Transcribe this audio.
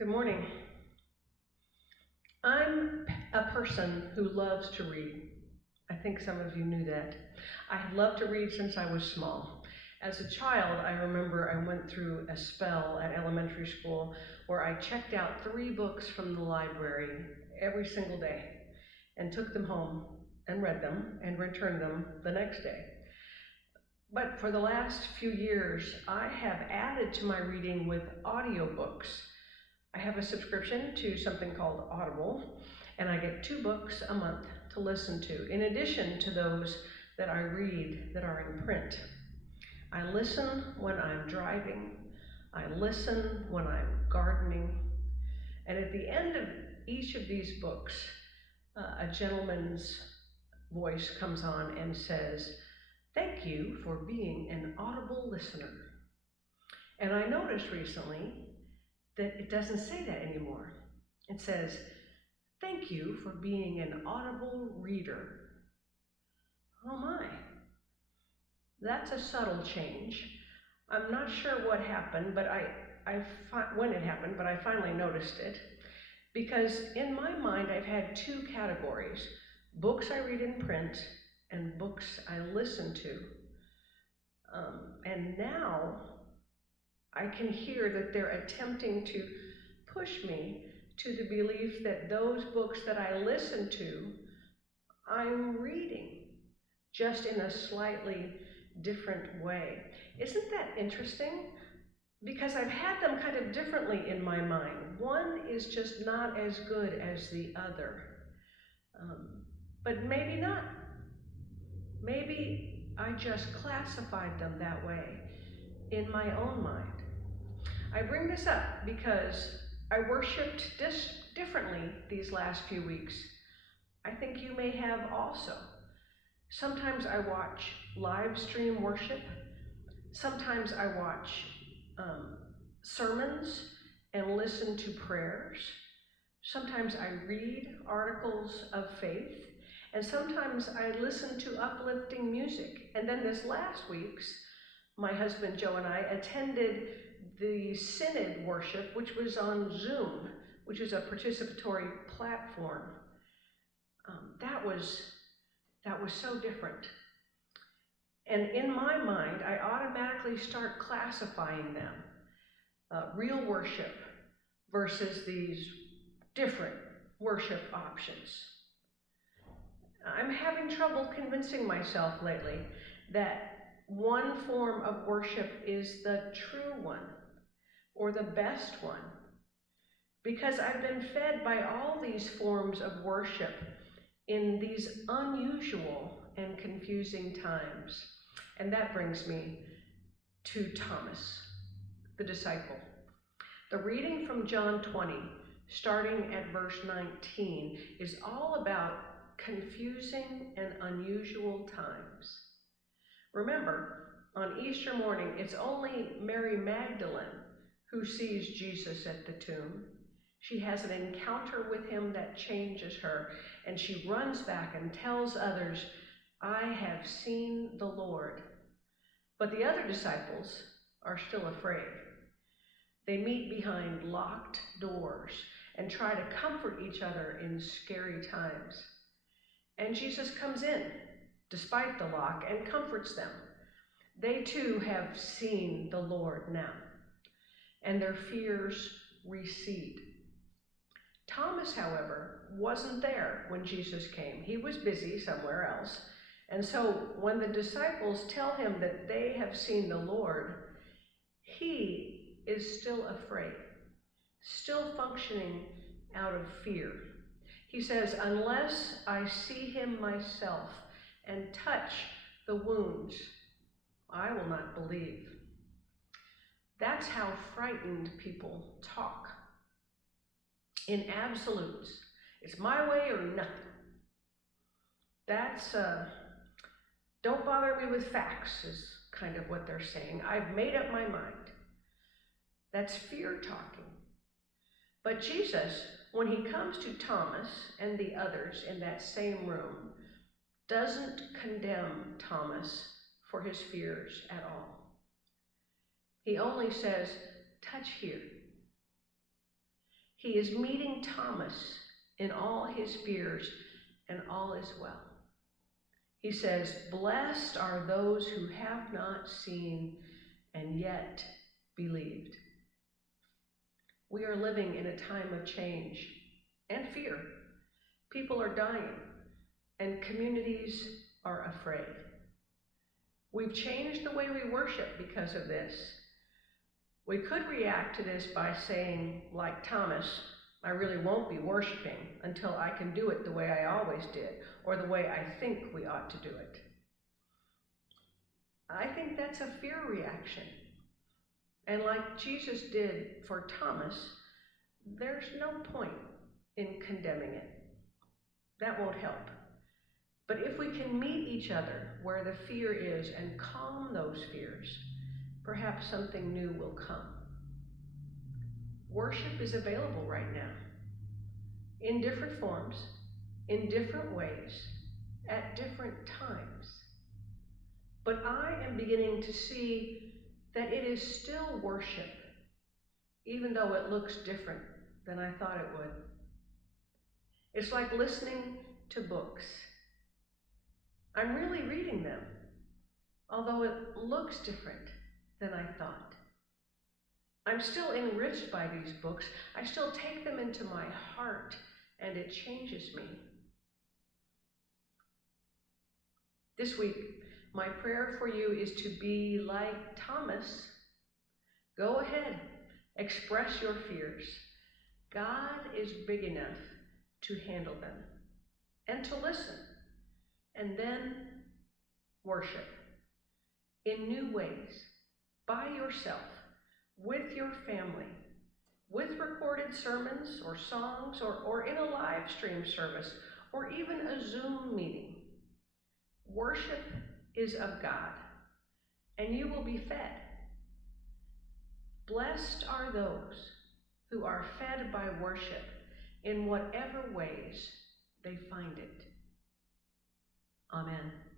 Good morning. I'm a person who loves to read. I think some of you knew that. I have loved to read since I was small. As a child, I remember I went through a spell at elementary school where I checked out 3 books from the library every single day and took them home and read them and returned them the next day. But for the last few years, I have added to my reading with audiobooks. I have a subscription to something called Audible, and I get 2 books a month to listen to, in addition to those that I read that are in print. I listen when I'm driving, I listen when I'm gardening, and at the end of each of these books, a gentleman's voice comes on and says, "Thank you for being an audible listener." And I noticed recently that it doesn't say that anymore. It says, "Thank you for being an audible reader." Oh my, that's a subtle change. I'm not sure what happened, but when it happened, but I finally noticed it. Because in my mind, I've had 2 categories: books I read in print and books I listen to. And now I can hear that they're attempting to push me to the belief that those books that I listen to, I'm reading, just in a slightly different way. Isn't that interesting? Because I've had them kind of differently in my mind. One is just not as good as the other. But maybe not. Maybe I just classified them that way in my own mind. I bring this up because I worshiped differently these last few weeks. I think you may have also. Sometimes I watch live stream worship. Sometimes I watch sermons and listen to prayers. Sometimes I read articles of faith. And sometimes I listen to uplifting music. And then this last week's, my husband Joe and I attended the Synod worship, which was on Zoom, which is a participatory platform. That was so different. And in my mind, I automatically start classifying them. Real worship versus these different worship options. I'm having trouble convincing myself lately that one form of worship is the true one, or the best one, because I've been fed by all these forms of worship in these unusual and confusing times. And that brings me to Thomas, the disciple. The reading from John 20, starting at verse 19, is all about confusing and unusual times. Remember, on Easter morning, it's only Mary Magdalene who sees Jesus at the tomb. She has an encounter with him that changes her, and she runs back and tells others, "I have seen the Lord." But the other disciples are still afraid. They meet behind locked doors and try to comfort each other in scary times. And Jesus comes in, despite the lock, and comforts them. They too have seen the Lord now, and their fears recede. Thomas, however, wasn't there when Jesus came. He was busy somewhere else. And so when the disciples tell him that they have seen the Lord, he is still afraid, still functioning out of fear. He says, "Unless I see him myself and touch the wounds, I will not believe." That's how frightened people talk. In absolutes. It's my way or nothing. That's, don't bother me with facts, is kind of what they're saying. I've made up my mind. That's fear talking. But Jesus, when he comes to Thomas and the others in that same room, doesn't condemn Thomas for his fears at all. He only says, "Touch here." He is meeting Thomas in all his fears, and all is well. He says, "Blessed are those who have not seen and yet believed." We are living in a time of change and fear. People are dying, and communities are afraid. We've changed the way we worship because of this. We could react to this by saying, like Thomas, "I really won't be worshiping until I can do it the way I always did, or the way I think we ought to do it." I think that's a fear reaction. And like Jesus did for Thomas, there's no point in condemning it. That won't help. But if we can meet each other where the fear is and calm those fears, perhaps something new will come. Worship is available right now, in different forms, in different ways, at different times. But I am beginning to see that it is still worship, even though it looks different than I thought it would. It's like listening to books. I'm really reading them, although it looks different than I thought. I'm still enriched by these books. I still take them into my heart, and it changes me. This week, my prayer for you is to be like Thomas. Go ahead, express your fears. God is big enough to handle them and to listen, and then worship in new ways, by yourself, with your family, with recorded sermons or songs, or in a live stream service, or even a Zoom meeting. Worship is of God, and you will be fed. Blessed are those who are fed by worship in whatever ways they find it. Amen.